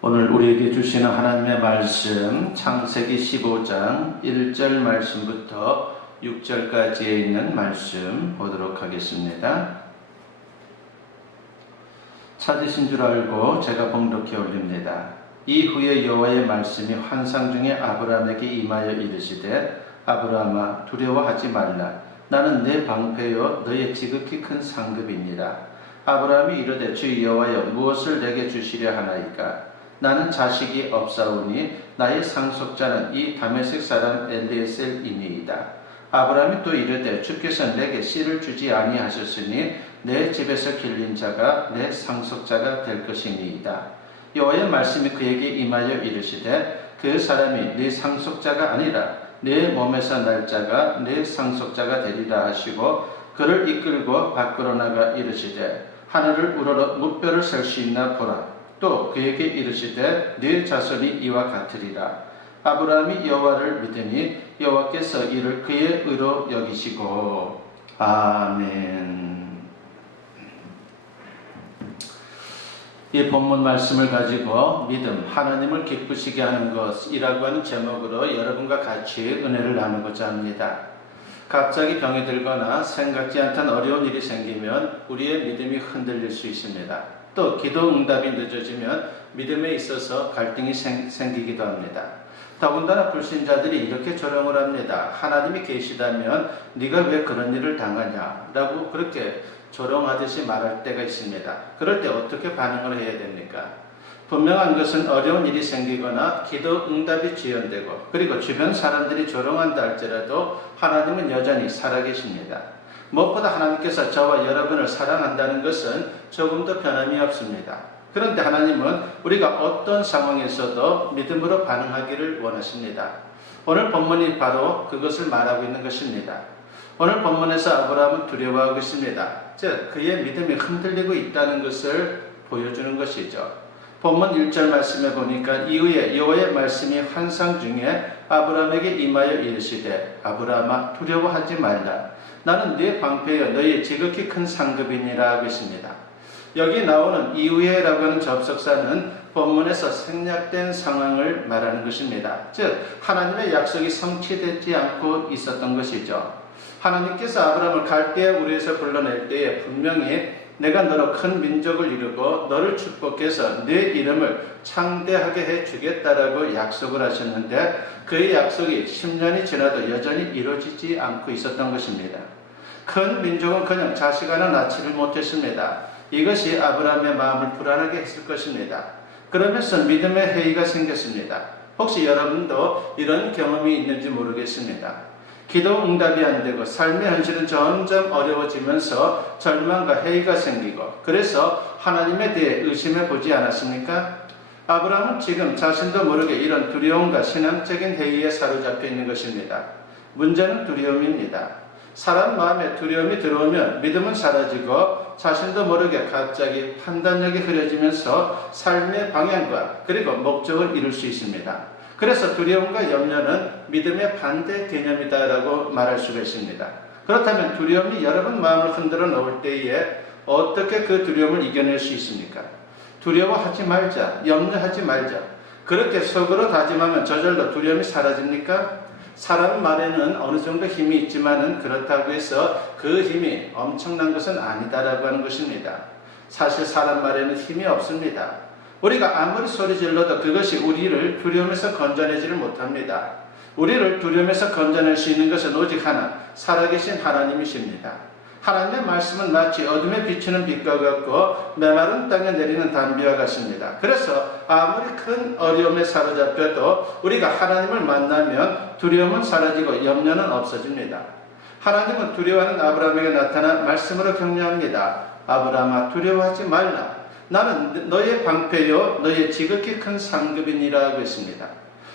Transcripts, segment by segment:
오늘 우리에게 주시는 하나님의 말씀 창세기 15장 1절 말씀부터 6절까지에 있는 말씀 보도록 하겠습니다. 찾으신 줄 알고 제가 봉독해 올립니다. 이후에 여호와의 말씀이 환상 중에 아브라함에게 임하여 이르시되 아브라함아 두려워하지 말라. 나는 내 방패요 너의 지극히 큰 상급이니라. 아브라함이 이르되 주 여호와여 무엇을 내게 주시려 하나이까? 나는 자식이 없사오니 나의 상속자는 이 다메섹 사람 엘리에셀이니이다. 아브라함이 또 이르되 주께서 내게 씨를 주지 아니하셨으니 내 집에서 길린 자가 내 상속자가 될 것이니이다. 여호와의 말씀이 그에게 임하여 이르시되 그 사람이 네 상속자가 아니라 내 몸에서 날 자가 내 상속자가 되리라 하시고 그를 이끌고 밖으로 나가 이르시되 하늘을 우러러 무뼈를 셀 수 있나 보라. 또 그에게 이르시되 네 자손이 이와 같으리라. 아브라함이 여호와를 믿으니 여호와께서 이를 그의 의로 여기시고. 아멘. 이 본문 말씀을 가지고 믿음, 하나님을 기쁘시게 하는 것이라고 하는 제목으로 여러분과 같이 은혜를 나누고자 합니다. 갑자기 병이 들거나 생각지 않던 어려운 일이 생기면 우리의 믿음이 흔들릴 수 있습니다. 또 기도 응답이 늦어지면 믿음에 있어서 갈등이 생기기도 합니다. 더군다나 불신자들이 이렇게 조롱을 합니다. 하나님이 계시다면 네가 왜 그런 일을 당하냐? 라고 그렇게 조롱하듯이 말할 때가 있습니다. 그럴 때 어떻게 반응을 해야 됩니까? 분명한 것은 어려운 일이 생기거나 기도 응답이 지연되고 그리고 주변 사람들이 조롱한다 할지라도 하나님은 여전히 살아계십니다. 무엇보다 하나님께서 저와 여러분을 사랑한다는 것은 조금도 변함이 없습니다. 그런데 하나님은 우리가 어떤 상황에서도 믿음으로 반응하기를 원하십니다. 오늘 본문이 바로 그것을 말하고 있는 것입니다. 오늘 본문에서 아브라함은 두려워하고 있습니다. 즉 그의 믿음이 흔들리고 있다는 것을 보여주는 것이죠. 본문 1절 말씀에 보니까 이후에 여호와의 말씀이 환상 중에 아브라함에게 임하여 이르시되 아브라함아 두려워하지 말라. 나는 네 방패여 너의 지극히 큰 상급이니라 하고 있습니다. 여기 나오는 이후에라고 하는 접속사는 본문에서 생략된 상황을 말하는 것입니다. 즉 하나님의 약속이 성취되지 않고 있었던 것이죠. 하나님께서 아브라함을 갈대아 우르에서 불러낼 때에 분명히 내가 너로 큰 민족을 이루고 너를 축복해서 네 이름을 창대하게 해주겠다라고 약속을 하셨는데 그의 약속이 10년이 지나도 여전히 이루어지지 않고 있었던 것입니다. 큰 민족은 그냥 자식 하나 낳지를 못했습니다. 이것이 아브라함의 마음을 불안하게 했을 것입니다. 그러면서 믿음의 해이가 생겼습니다. 혹시 여러분도 이런 경험이 있는지 모르겠습니다. 기도 응답이 안 되고 삶의 현실은 점점 어려워지면서 절망과 해이가 생기고 그래서 하나님에 대해 의심해 보지 않았습니까? 아브라함은 지금 자신도 모르게 이런 두려움과 신앙적인 해이에 사로잡혀 있는 것입니다. 문제는 두려움입니다. 사람 마음에 두려움이 들어오면 믿음은 사라지고 자신도 모르게 갑자기 판단력이 흐려지면서 삶의 방향과 그리고 목적을 잃을 수 있습니다. 그래서 두려움과 염려는 믿음의 반대 개념이다라고 말할 수가 있습니다. 그렇다면 두려움이 여러분 마음을 흔들어 놓을 때에 어떻게 그 두려움을 이겨낼 수 있습니까? 두려워하지 말자, 염려하지 말자. 그렇게 속으로 다짐하면 저절로 두려움이 사라집니까? 사람 말에는 어느 정도 힘이 있지만은 그렇다고 해서 그 힘이 엄청난 것은 아니다라고 하는 것입니다. 사실 사람 말에는 힘이 없습니다. 우리가 아무리 소리 질러도 그것이 우리를 두려움에서 건져내지를 못합니다. 우리를 두려움에서 건져낼 수 있는 것은 오직 하나, 살아계신 하나님이십니다. 하나님의 말씀은 마치 어둠에 비추는 빛과 같고 메마른 땅에 내리는 단비와 같습니다. 그래서 아무리 큰 어려움에 사로잡혀도 우리가 하나님을 만나면 두려움은 사라지고 염려는 없어집니다. 하나님은 두려워하는 아브라함에게 나타나 말씀으로 격려합니다. 아브라함아 두려워하지 말라. 나는 너의 방패요 너의 지극히 큰 상급이니라 하고 있습니다.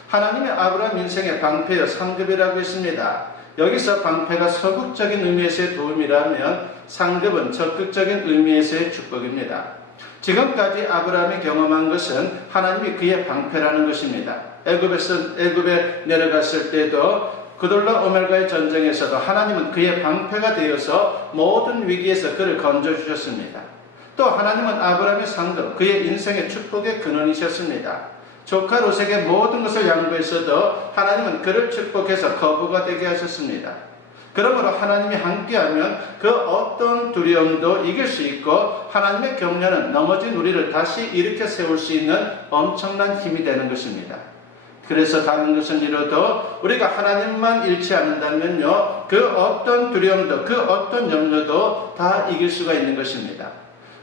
하나님의 아브라함 인생의 방패요 상급이라고 했습니다. 여기서 방패가 소극적인 의미에서의 도움이라면 상급은 적극적인 의미에서의 축복입니다. 지금까지 아브라함이 경험한 것은 하나님이 그의 방패라는 것입니다. 애굽에 내려갔을 때도 그돌라 오멜가의 전쟁에서도 하나님은 그의 방패가 되어서 모든 위기에서 그를 건져주셨습니다. 또 하나님은 아브라함의 상급, 그의 인생의 축복의 근원이셨습니다. 조카 롯에게 모든 것을 양보했어도 하나님은 그를 축복해서 거부가 되게 하셨습니다. 그러므로 하나님이 함께하면 그 어떤 두려움도 이길 수 있고 하나님의 격려는 넘어진 우리를 다시 일으켜 세울 수 있는 엄청난 힘이 되는 것입니다. 그래서 다른 것은 이뤄도 우리가 하나님만 잃지 않는다면요, 그 어떤 두려움도 그 어떤 염려도 다 이길 수가 있는 것입니다.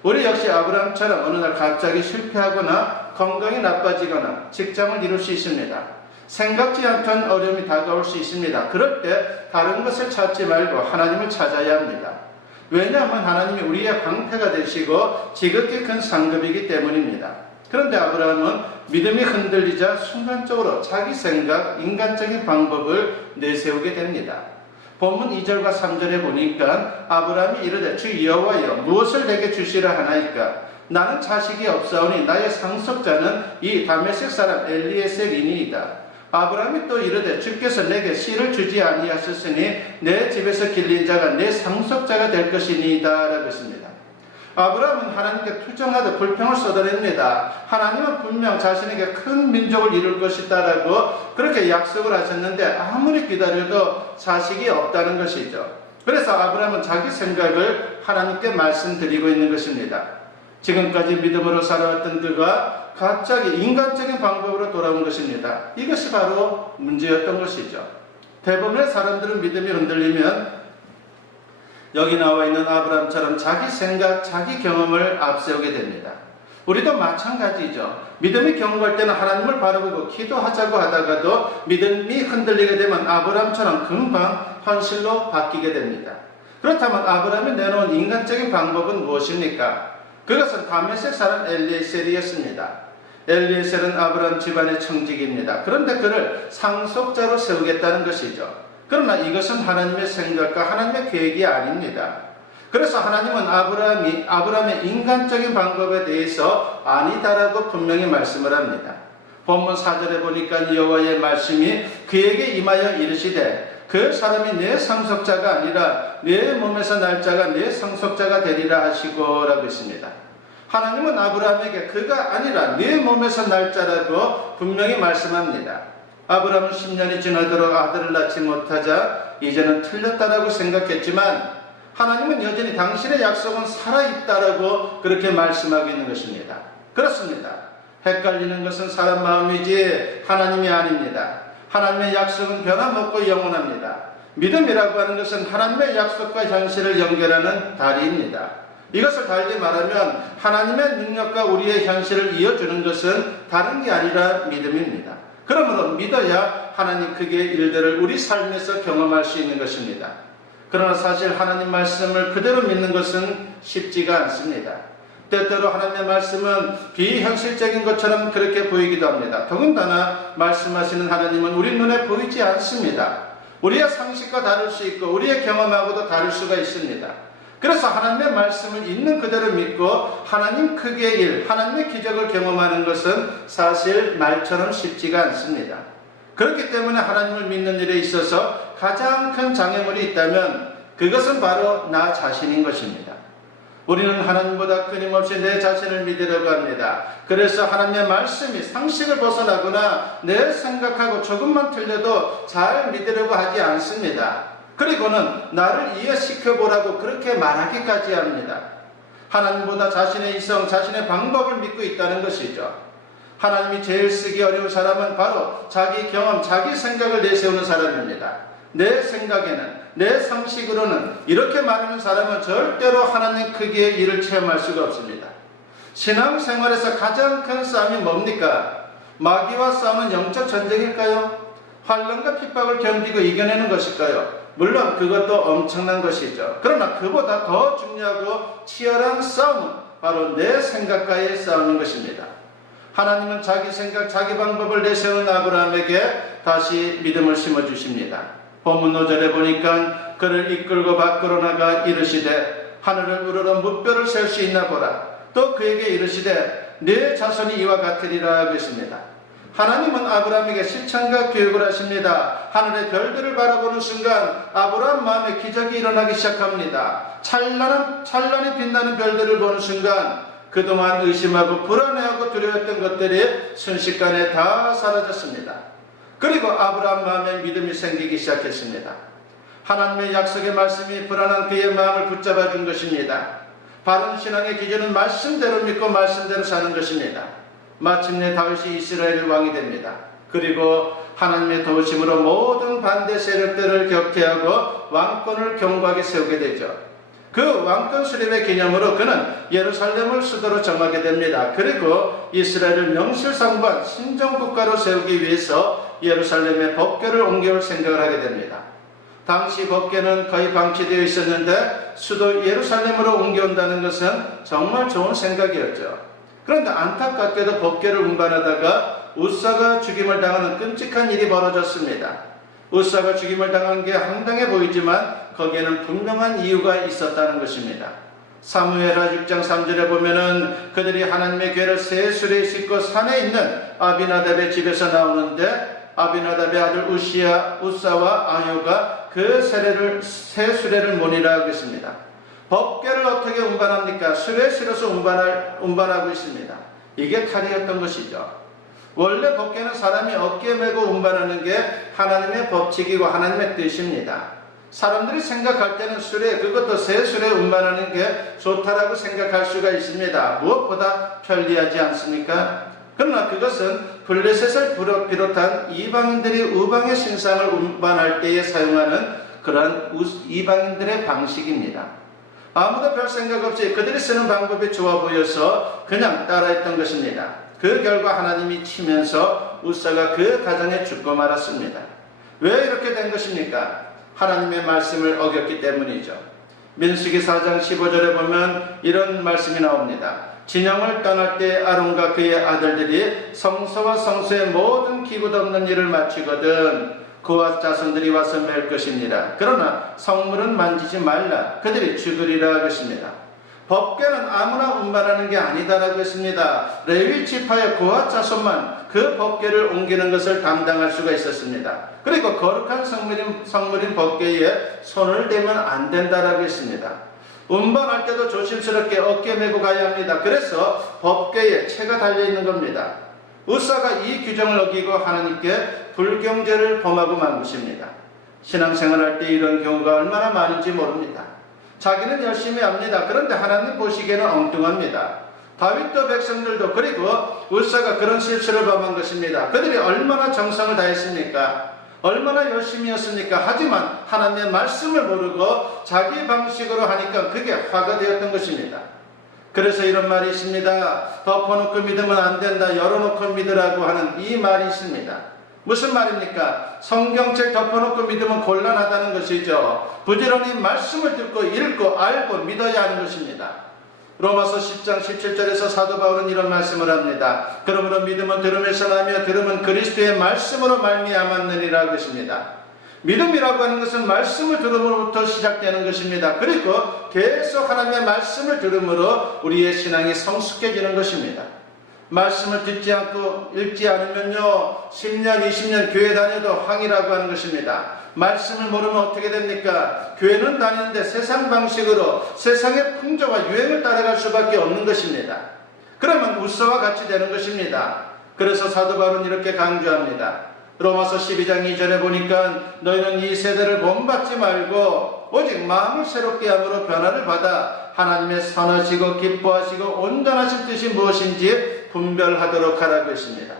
우리 역시 아브라함처럼 어느 날 갑자기 실패하거나 건강이 나빠지거나 직장을 잃을 수 있습니다. 생각지 않던 어려움이 다가올 수 있습니다. 그럴 때 다른 것을 찾지 말고 하나님을 찾아야 합니다. 왜냐하면 하나님이 우리의 방패가 되시고 지극히 큰 상급이기 때문입니다. 그런데 아브라함은 믿음이 흔들리자 순간적으로 자기 생각, 인간적인 방법을 내세우게 됩니다. 본문 2절과 3절에 보니까 아브라함이 이르되 주 여호와여 무엇을 내게 주시라 하나이까 나는 자식이 없사오니 나의 상속자는 이 다메섹 사람 엘리에셀이니이다. 아브라함이 또 이르되 주께서 내게 씨를 주지 아니하셨으니 내 집에서 길린 자가 내 상속자가 될 것이니이다 라고 했습니다. 아브라함은 하나님께 투정하듯 불평을 쏟아냅니다. 하나님은 분명 자신에게 큰 민족을 이룰 것이다 라고 그렇게 약속을 하셨는데 아무리 기다려도 자식이 없다는 것이죠. 그래서 아브라함은 자기 생각을 하나님께 말씀드리고 있는 것입니다. 지금까지 믿음으로 살아왔던 그가 갑자기 인간적인 방법으로 돌아온 것입니다. 이것이 바로 문제였던 것이죠. 대부분의 사람들은 믿음이 흔들리면 여기 나와 있는 아브라함처럼 자기 생각, 자기 경험을 앞세우게 됩니다. 우리도 마찬가지죠. 믿음이 경고할 때는 하나님을 바라보고 기도하자고 하다가도 믿음이 흔들리게 되면 아브라함처럼 금방 현실로 바뀌게 됩니다. 그렇다면 아브라함이 내놓은 인간적인 방법은 무엇입니까? 그것은 다메섹 사람 엘리에셀이었습니다. 엘리에셀은 아브라함 집안의 청직입니다. 그런데 그를 상속자로 세우겠다는 것이죠. 그러나 이것은 하나님의 생각과 하나님의 계획이 아닙니다. 그래서 하나님은 아브라함의 인간적인 방법에 대해서 아니다라고 분명히 말씀을 합니다. 본문 4절에 보니까 여호와의 말씀이 그에게 임하여 이르시되 그 사람이 내 상속자가 아니라 내 몸에서 날 자가 내 상속자가 되리라 하시고 라고 했습니다. 하나님은 아브라함에게 그가 아니라 내 몸에서 날 자라고 분명히 말씀합니다. 아브라함은 10년이 지나도록 아들을 낳지 못하자 이제는 틀렸다라고 생각했지만 하나님은 여전히 당신의 약속은 살아있다라고 그렇게 말씀하고 있는 것입니다. 그렇습니다. 헷갈리는 것은 사람 마음이지 하나님이 아닙니다. 하나님의 약속은 변함없고 영원합니다. 믿음이라고 하는 것은 하나님의 약속과 현실을 연결하는 다리입니다. 이것을 달리 말하면 하나님의 능력과 우리의 현실을 이어주는 것은 다른 게 아니라 믿음입니다. 그러므로 믿어야 하나님 크게 일들을 우리 삶에서 경험할 수 있는 것입니다. 그러나 사실 하나님 말씀을 그대로 믿는 것은 쉽지가 않습니다. 때때로 하나님의 말씀은 비현실적인 것처럼 그렇게 보이기도 합니다. 더군다나 말씀하시는 하나님은 우리 눈에 보이지 않습니다. 우리의 상식과 다를 수 있고 우리의 경험하고도 다를 수가 있습니다. 그래서 하나님의 말씀을 있는 그대로 믿고 하나님 크기의 일, 하나님의 기적을 경험하는 것은 사실 말처럼 쉽지가 않습니다. 그렇기 때문에 하나님을 믿는 일에 있어서 가장 큰 장애물이 있다면 그것은 바로 나 자신인 것입니다. 우리는 하나님보다 끊임없이 내 자신을 믿으려고 합니다. 그래서 하나님의 말씀이 상식을 벗어나거나 내 생각하고 조금만 틀려도 잘 믿으려고 하지 않습니다. 그리고는 나를 이해시켜보라고 그렇게 말하기까지 합니다. 하나님보다 자신의 이성, 자신의 방법을 믿고 있다는 것이죠. 하나님이 제일 쓰기 어려운 사람은 바로 자기 경험, 자기 생각을 내세우는 사람입니다. 내 생각에는, 내 상식으로는 이렇게 말하는 사람은 절대로 하나님 크기의 일을 체험할 수가 없습니다. 신앙생활에서 가장 큰 싸움이 뭡니까? 마귀와 싸우는 영적 전쟁일까요? 환난과 핍박을 견디고 이겨내는 것일까요? 물론 그것도 엄청난 것이죠. 그러나 그보다 더 중요하고 치열한 싸움은 바로 내 생각과의 싸움인 것입니다. 하나님은 자기 생각, 자기 방법을 내세우는 아브라함에게 다시 믿음을 심어주십니다. 본문 5절에 보니까 그를 이끌고 밖으로 나가 이르시되 하늘을 우러러 무뼈를 셀 수 있나 보라. 또 그에게 이르시되 네 자손이 이와 같으리라 하고 있습니다. 하나님은 아브라함에게 실천과 교육을 하십니다. 하늘의 별들을 바라보는 순간 아브라함 마음에 기적이 일어나기 시작합니다. 찬란히 빛나는 별들을 보는 순간 그동안 의심하고 불안해하고 두려웠던 것들이 순식간에 다 사라졌습니다. 그리고 아브라함 마음에 믿음이 생기기 시작했습니다. 하나님의 약속의 말씀이 불안한 그의 마음을 붙잡아 준 것입니다. 바른 신앙의 기준은 말씀대로 믿고 말씀대로 사는 것입니다. 마침내 다윗이 이스라엘 왕이 됩니다. 그리고 하나님의 도우심으로 모든 반대 세력들을 격퇴하고 왕권을 견고하게 세우게 되죠. 그 왕권 수립의 기념으로 그는 예루살렘을 수도로 정하게 됩니다. 그리고 이스라엘을 명실상부한 신정국가로 세우기 위해서 예루살렘에 법궤를 옮겨올 생각을 하게 됩니다. 당시 법궤는 거의 방치되어 있었는데 수도 예루살렘으로 옮겨온다는 것은 정말 좋은 생각이었죠. 그런데 안타깝게도 법궤를 운반하다가 우사가 죽임을 당하는 끔찍한 일이 벌어졌습니다. 우사가 죽임을 당한 게 황당해 보이지만 거기에는 분명한 이유가 있었다는 것입니다. 사무엘하 6장 3절에 보면은 그들이 하나님의 궤를 새 수레에 싣고 산에 있는 아비나답의 집에서 나오는데 아비나답의 아들 우사와 아효가 그 새 수레를 모니라 하고 있습니다. 법궤를 어떻게 운반합니까? 수레에 실어서 운반하고 있습니다. 이게 탈이었던 것이죠. 원래 법궤는 사람이 어깨에 메고 운반하는 게 하나님의 법칙이고 하나님의 뜻입니다. 사람들이 생각할 때는 수레, 그것도 새 수레 운반하는 게 좋다라고 생각할 수가 있습니다. 무엇보다 편리하지 않습니까? 그러나 그것은 블레셋을 비롯한 이방인들이 우방의 신상을 운반할 때에 사용하는 그러한 이방인들의 방식입니다. 아무도 별 생각 없이 그들이 쓰는 방법이 좋아 보여서 그냥 따라했던 것입니다. 그 결과 하나님이 치면서 우사가 그 가정에 죽고 말았습니다. 왜 이렇게 된 것입니까? 하나님의 말씀을 어겼기 때문이죠. 민수기 4장 15절에 보면 이런 말씀이 나옵니다. 진영을 떠날 때 아론과 그의 아들들이 성소와 성소의 모든 기구도 없는 일을 마치거든 그와 자손들이 와서 맬 것입니다. 그러나 성물은 만지지 말라. 그들이 죽으리라 하겠습니다. 법궤는 아무나 운반하는 게 아니다라고 했습니다. 레위 지파의 그와 자손만 그 법궤를 옮기는 것을 담당할 수가 있었습니다. 그리고 거룩한 성물인 법궤에 손을 대면 안 된다라고 했습니다. 운반할 때도 조심스럽게 어깨에 메고 가야 합니다. 그래서 법궤에 채가 달려있는 겁니다. 우사가 이 규정을 어기고 하나님께 불경죄를 범하고 만 것입니다. 신앙생활할 때 이런 경우가 얼마나 많은지 모릅니다. 자기는 열심히 합니다. 그런데 하나님 보시기에는 엉뚱합니다. 다윗도 백성들도 그리고 우사가 그런 실수를 범한 것입니다. 그들이 얼마나 정성을 다했습니까? 얼마나 열심히 했습니까? 하지만 하나님의 말씀을 모르고 자기 방식으로 하니까 그게 화가 되었던 것입니다. 그래서 이런 말이 있습니다. 덮어놓고 믿으면 안 된다. 열어놓고 믿으라고 하는 이 말이 있습니다. 무슨 말입니까? 성경책 덮어놓고 믿으면 곤란하다는 것이죠. 부지런히 말씀을 듣고 읽고 알고 믿어야 하는 것입니다. 로마서 10장 17절에서 사도 바울은 이런 말씀을 합니다. 그러므로 믿음은 들음에서 나며 들음은 그리스도의 말씀으로 말미암았느니라 것입니다. 믿음이라고 하는 것은 말씀을 들음으로부터 시작되는 것입니다. 그리고 계속 하나님의 말씀을 들음으로 우리의 신앙이 성숙해지는 것입니다. 말씀을 듣지 않고 읽지 않으면요 10년 20년 교회 다녀도 황이라고 하는 것입니다. 말씀을 모르면 어떻게 됩니까? 교회는 다니는데 세상 방식으로 세상의 풍조와 유행을 따라갈 수밖에 없는 것입니다. 그러면 우사와 같이 되는 것입니다. 그래서 사도 바울은 이렇게 강조합니다. 로마서 12장 2절에 보니까 너희는 이 세대를 본받지 말고 오직 마음을 새롭게 함으로 변화를 받아 하나님의 선하시고 기뻐하시고 온전하신 뜻이 무엇인지 분별하도록 하라고 했습니다.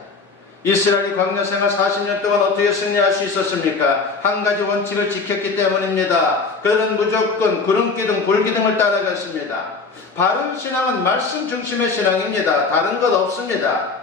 이스라엘이 광야생활 40년 동안 어떻게 승리할 수 있었습니까? 한 가지 원칙을 지켰기 때문입니다. 그들은 무조건 구름기둥 불기둥을 따라갔습니다. 바른 신앙은 말씀 중심의 신앙입니다. 다른 것 없습니다.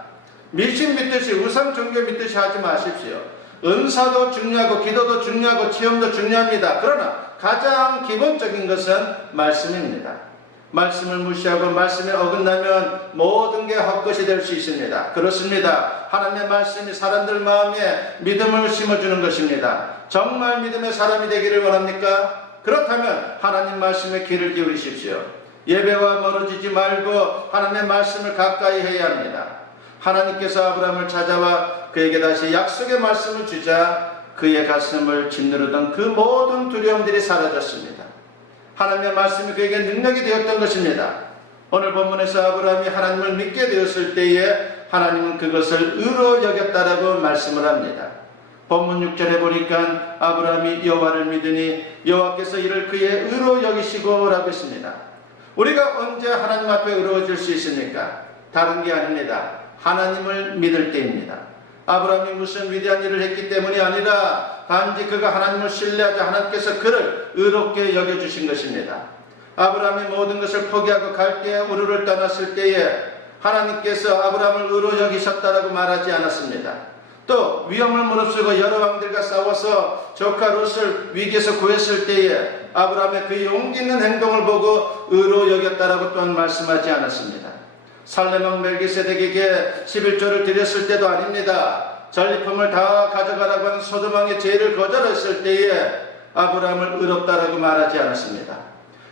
미신 믿듯이 우상 종교 믿듯이 하지 마십시오. 은사도 중요하고 기도도 중요하고 체험도 중요합니다. 그러나 가장 기본적인 것은 말씀입니다. 말씀을 무시하고 말씀에 어긋나면 모든 게 헛것이 될 수 있습니다. 그렇습니다. 하나님의 말씀이 사람들 마음에 믿음을 심어주는 것입니다. 정말 믿음의 사람이 되기를 원합니까? 그렇다면 하나님 말씀에 귀를 기울이십시오. 예배와 멀어지지 말고 하나님의 말씀을 가까이 해야 합니다. 하나님께서 아브라함을 찾아와 그에게 다시 약속의 말씀을 주자 그의 가슴을 짓누르던 그 모든 두려움들이 사라졌습니다. 하나님의 말씀이 그에게 능력이 되었던 것입니다. 오늘 본문에서 아브라함이 하나님을 믿게 되었을 때에 하나님은 그것을 의로 여겼다라고 말씀을 합니다. 본문 6절에 보니까 아브라함이 여호와를 믿으니 여호와께서 이를 그의 의로 여기시고 라고 했습니다. 우리가 언제 하나님 앞에 의로워질 수 있습니까? 다른 게 아닙니다. 하나님을 믿을 때입니다. 아브라함이 무슨 위대한 일을 했기 때문이 아니라 단지 그가 하나님을 신뢰하자 하나님께서 그를 의롭게 여겨주신 것입니다. 아브라함이 모든 것을 포기하고 갈대아 우르를 떠났을 때에 하나님께서 아브라함을 의로 여기셨다라고 말하지 않았습니다. 또 위험을 무릅쓰고 여러 왕들과 싸워서 조카 롯을 위기에서 구했을 때에 아브라함의 그 용기 있는 행동을 보고 의로 여겼다라고 또한 말씀하지 않았습니다. 살레몬 멜기세덱에게 11조를 드렸을 때도 아닙니다. 전리품을 다 가져가라고 하는 소돔 왕의 제의를 거절했을 때에 아브라함을 의롭다라고 말하지 않았습니다.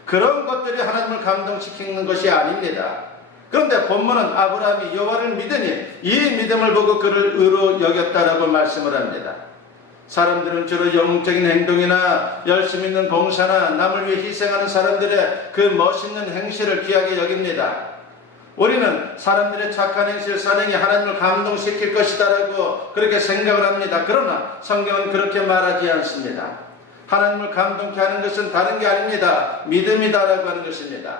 그런 것들이 하나님을 감동시키는 것이 아닙니다. 그런데 본문은 아브라함이 여호와를 믿으니 이 믿음을 보고 그를 의로 여겼다라고 말씀을 합니다. 사람들은 주로 영적인 행동이나 열심 있는 봉사나 남을 위해 희생하는 사람들의 그 멋있는 행실을 귀하게 여깁니다. 우리는 사람들의 착한 행실 선행이 하나님을 감동시킬 것이다라고 그렇게 생각을 합니다. 그러나 성경은 그렇게 말하지 않습니다. 하나님을 감동케 하는 것은 다른 게 아닙니다. 믿음이다라고 하는 것입니다.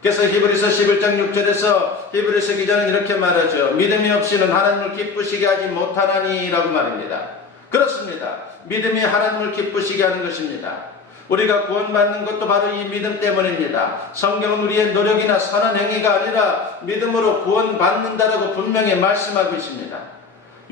그래서 히브리서 11장 6절에서 히브리서 기자는 이렇게 말하죠. 믿음이 없이는 하나님을 기쁘시게 하지 못하나니 라고 말합니다. 그렇습니다. 믿음이 하나님을 기쁘시게 하는 것입니다. 우리가 구원받는 것도 바로 이 믿음 때문입니다. 성경은 우리의 노력이나 선한 행위가 아니라 믿음으로 구원받는다라고 분명히 말씀하고 있습니다.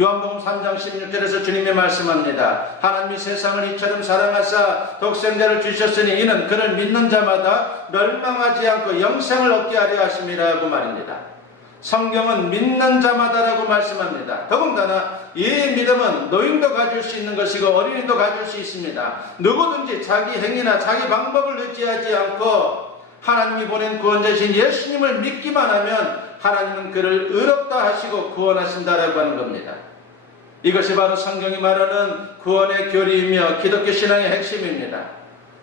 요한복음 3장 16절에서 주님이 말씀합니다. 하나님이 세상을 이처럼 사랑하사 독생자를 주셨으니 이는 그를 믿는 자마다 멸망하지 않고 영생을 얻게 하려 하심이라고 말입니다. 성경은 믿는 자마다라고 말씀합니다. 더군다나 이 믿음은 노인도 가질 수 있는 것이고 어린이도 가질 수 있습니다. 누구든지 자기 행위나 자기 방법을 의지하지 않고 하나님이 보낸 구원자신 예수님을 믿기만 하면 하나님은 그를 의롭다 하시고 구원하신다라고 하는 겁니다. 이것이 바로 성경이 말하는 구원의 교리이며 기독교 신앙의 핵심입니다.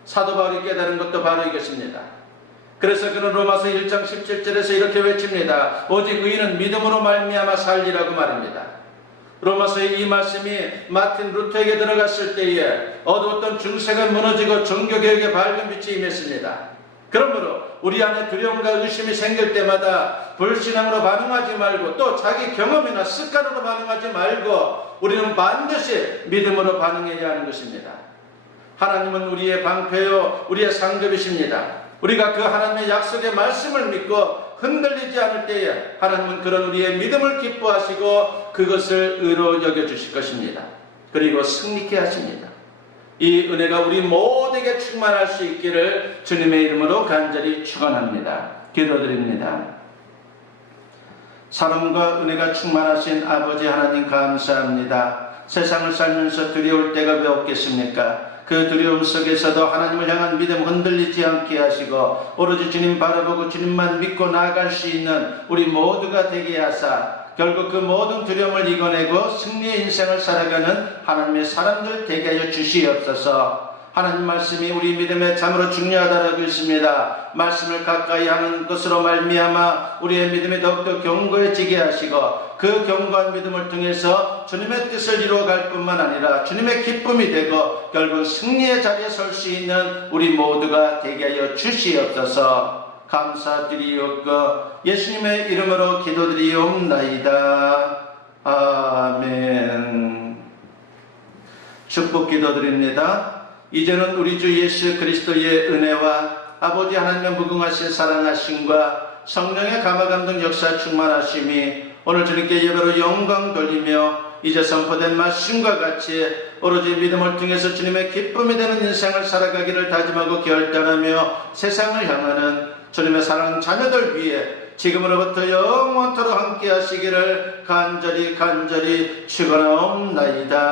사도 바울이 깨달은 것도 바로 이것입니다. 그래서 그는 로마서 1장 17절에서 이렇게 외칩니다. 오직 의인은 믿음으로 말미암아 살리라고 말입니다. 로마서의 이 말씀이 마틴 루터에게 들어갔을 때에 어두웠던 중세가 무너지고 종교개혁의 밝은 빛이 임했습니다. 그러므로 우리 안에 두려움과 의심이 생길 때마다 불신앙으로 반응하지 말고 또 자기 경험이나 습관으로 반응하지 말고 우리는 반드시 믿음으로 반응해야 하는 것입니다. 하나님은 우리의 방패요 우리의 상급이십니다. 우리가 그 하나님의 약속의 말씀을 믿고 흔들리지 않을 때에 하나님은 그런 우리의 믿음을 기뻐하시고 그것을 의로 여겨주실 것입니다. 그리고 승리케 하십니다. 이 은혜가 우리 모두에게 충만할 수 있기를 주님의 이름으로 간절히 축원합니다. 기도드립니다. 사랑과 은혜가 충만하신 아버지 하나님 감사합니다. 세상을 살면서 두려울 때가 왜 없겠습니까? 그 두려움 속에서도 하나님을 향한 믿음 흔들리지 않게 하시고 오로지 주님 바라보고 주님만 믿고 나아갈 수 있는 우리 모두가 되게 하사 결국 그 모든 두려움을 이겨내고 승리의 인생을 살아가는 하나님의 사람들 되게 하여 주시옵소서. 하나님 말씀이 우리 믿음에 참으로 중요하다라고 했습니다. 말씀을 가까이 하는 것으로 말미암아 우리의 믿음이 더욱더 견고해지게 하시고 그 견고한 믿음을 통해서 주님의 뜻을 이루어갈 뿐만 아니라 주님의 기쁨이 되고 결국 승리의 자리에 설 수 있는 우리 모두가 되게 하여 주시옵소서. 감사드리옵고 예수님의 이름으로 기도드리옵나이다. 아멘. 축복 기도드립니다. 이제는 우리 주 예수 그리스도의 은혜와 아버지 하나님의 무궁하신 사랑하심과 성령의 감화감동 역사 충만하심이 오늘 주님께 예배로 영광 돌리며 이제 선포된 말씀과 같이 오로지 믿음을 통해서 주님의 기쁨이 되는 인생을 살아가기를 다짐하고 결단하며 세상을 향하는 주님의 사랑하는 자녀들 위해 지금으로부터 영원토록 함께 하시기를 간절히 축원하옵나이다.